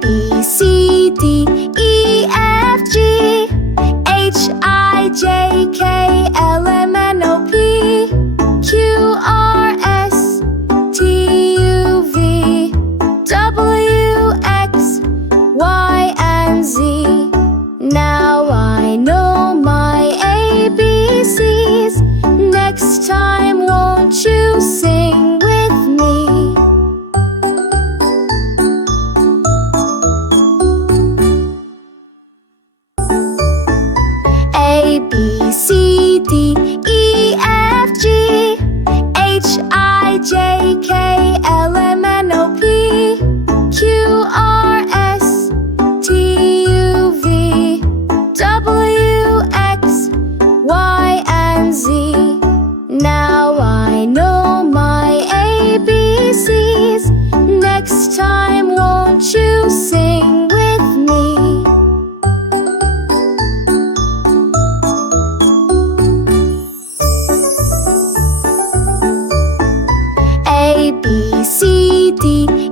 B, C, D, E, F, G, H, I, J, K, L, M, N, O, P, Q, R, S, T, U, V, W, X, Y, and Z. Now I know my ABCs. Next time, won't you sing with me? A, B, C, D, E, F, G, H, I, J, K, L, M, N, O, P, Q, R, S, T, U, V, W, X, Y, and Z. Now I know my ABCs. Next time, won't you sing with me? A, B, C, D,